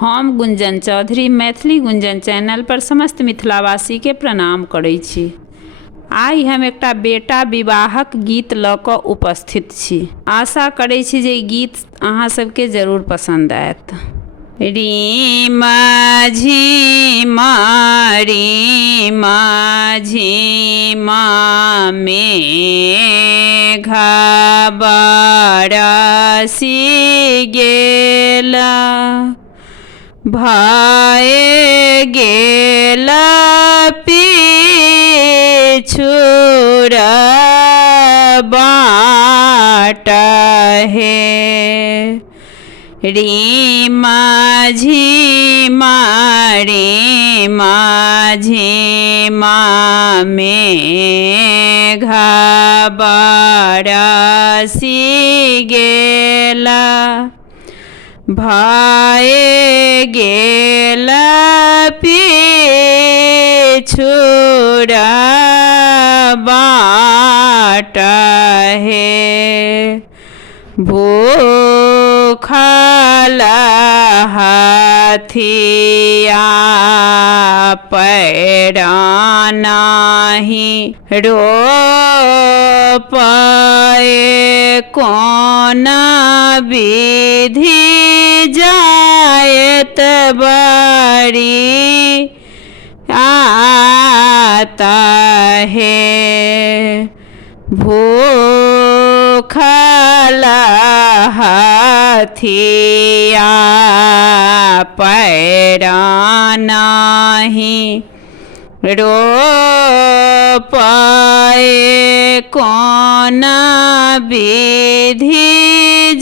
हम गुंजन चौधरी मैथिली गुंजन चैनल पर समस्त मिथिलावासी के प्रणाम करै छी। आइ हम एकटा बेटा विवाहक गीत लऽ कऽ उपस्थित छी। आशा करै छी जे ई गीत अहाँ सबके जरूर पसंद आयत। रीमा झीमा रीमा झीमा मेघा बरसि गेला, भए गेला पिछुर बाट हे। रीमा झीमा रीमा झीमा मेघा बरसि गेला, भए गेला पिछुर बाट हे। भूखल हथिया पैर नाही रोपए कोन विधि जायत बड़ी आता है। भूखल हथिया पैर नाही रोपए कोन विधि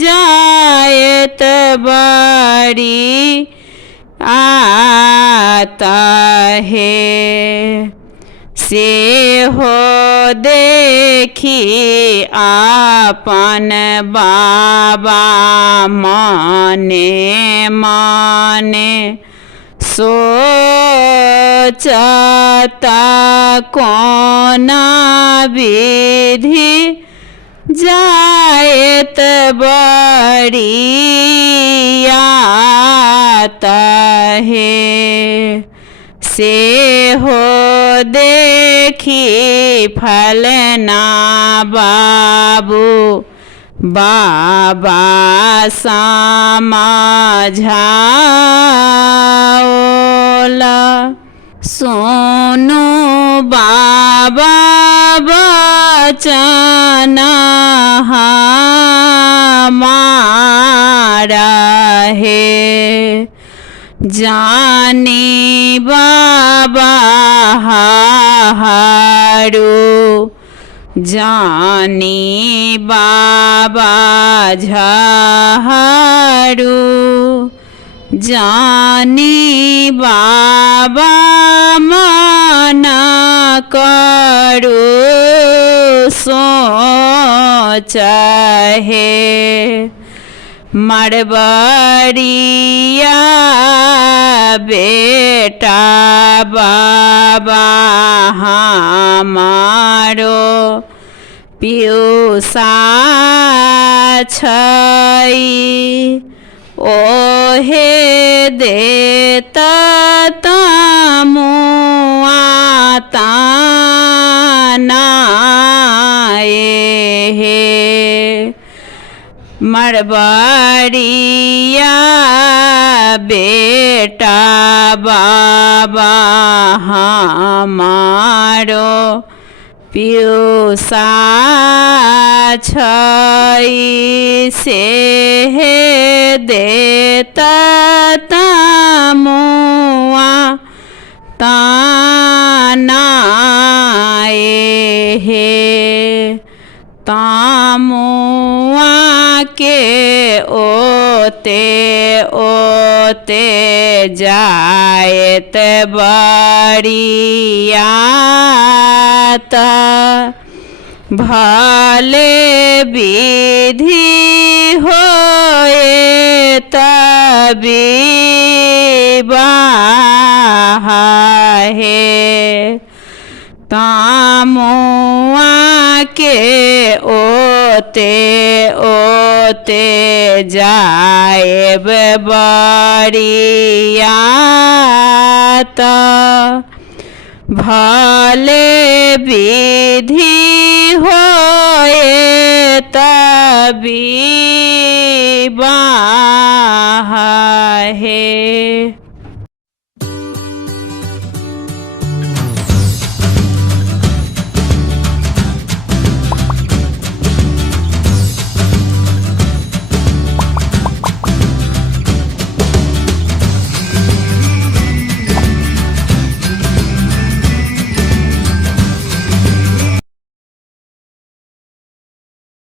जायत बड़ी आता है। से हो देखी आपन बाबा मने मने सोचता कौन विधि जायत बड़ी आता है। से हो देखी फलना बाबू बाबा समझाओला, सुनो बाबा बचन हमारा है। जानी बाबा हारू जानी बाबा झारू, जानी बाबा मना करू सोच है। मरबरिया बेटा बाबा हमारो पियूसा छै, ओहे देता तमुआ तानाए हे। मरबरिया बेटा बाबा हमारो पियूसा छै, से देता तमुआ तानाए हे। तामुआ के ओते ओते जायत बड़ियाता, भले विधि होए तभी विवाह है। तामुआ के ओते ओते जाएब बरियात भले विधि होए तबी